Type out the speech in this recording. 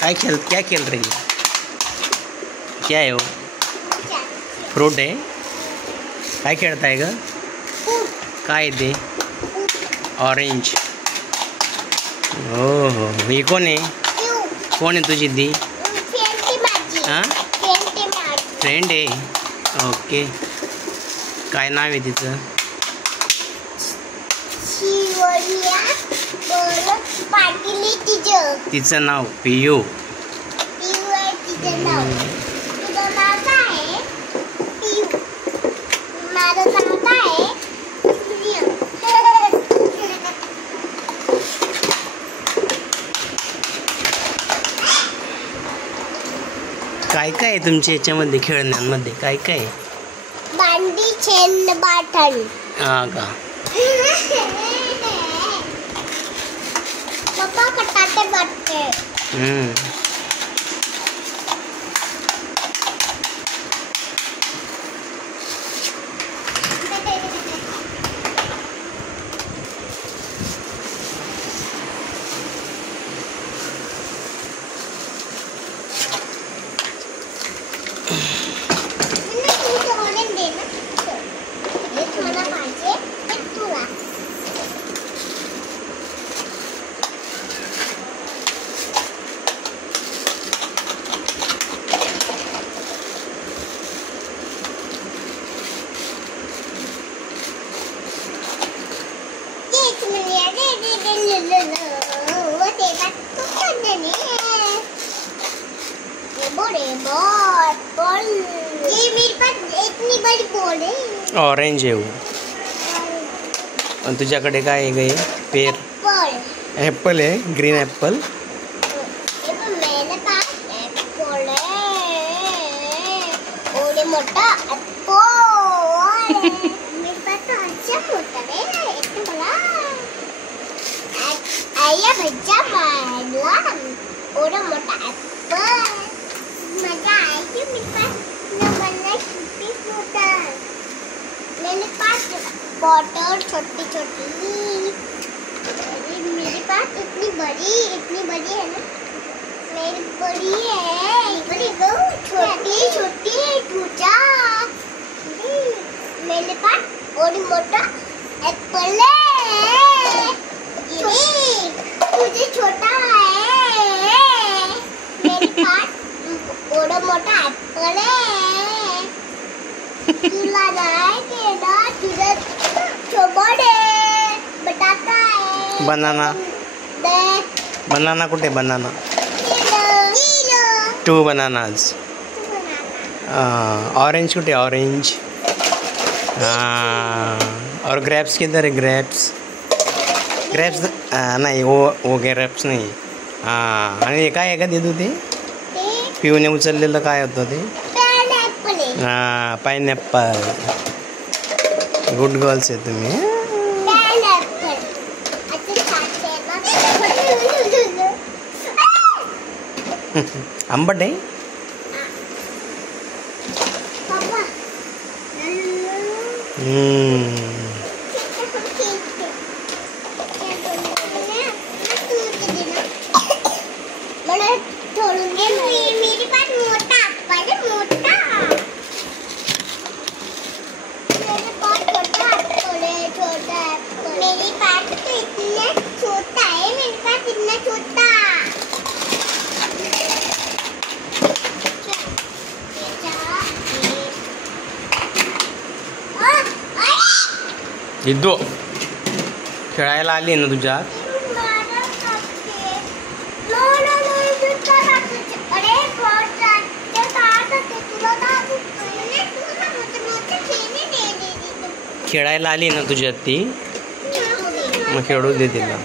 क्या खेल रही है? क्या है वो? फ्रूट आहे. काय खेळताय ग? काय ते? ऑरेंज. हो हो. ही कोण आहे? कोण आहे तुझी दी? हां, फ्रेंड आहे. ओके. काय नाव आहे तिचं? तिचं नाव पियू. काय काय आहे तुमच्या याच्यामध्ये खेळण्यांमध्ये? काय काय आहे? बांडी, छेन, बाटण. हा का? पप्पा कटाटे बट्टे. ये मेरे पास इतनी बड़ी बॉल है. ऑरेंज आहे वो. आणि तुझ्याकडे काय आहे ग? पेर. ॲपल आहे. Green Apple. मेरे पास एप्पल है. ओडे मोटा एप्पल. मेरे पास तो अच्छा मोटा है. इतना बड़ा. आया भज्जा मारला. ओडे मोटा एप्पल. मजा आएगी. मेरे पास मेरे पास बॉटल छोटी छोटी. मेरे पास इतनी बड़ी है ना. मेरी बड़ी है. बड़ी गो छोटी छोटी टूटा. मेरे पास और मोटा एप्पल है. तुझे छोटा है. मेरे पास और मोटा एप्पल है. तुला नाही केला. तुझे छोटे बटाटा है. बनाना कुठे? बनाना. 2 बनानाज. ऑरेंज कुठे? ऑरेंज. और ग्रेप्स किधर है? ग्रेप्स नाही. वो ग्रेप्स नाही. आणि हे काय आहे का दिदू? ते पिऊने उचललेलं काय होतं ते? पाइनएप्पल. गुड गर्ल्स आहे तुम्ही. आंबट आहे. दिदू खेळायला आली ना तुझ्या? खेळायला आली ना तुझ्यात ती? मग खेळू दे तिला.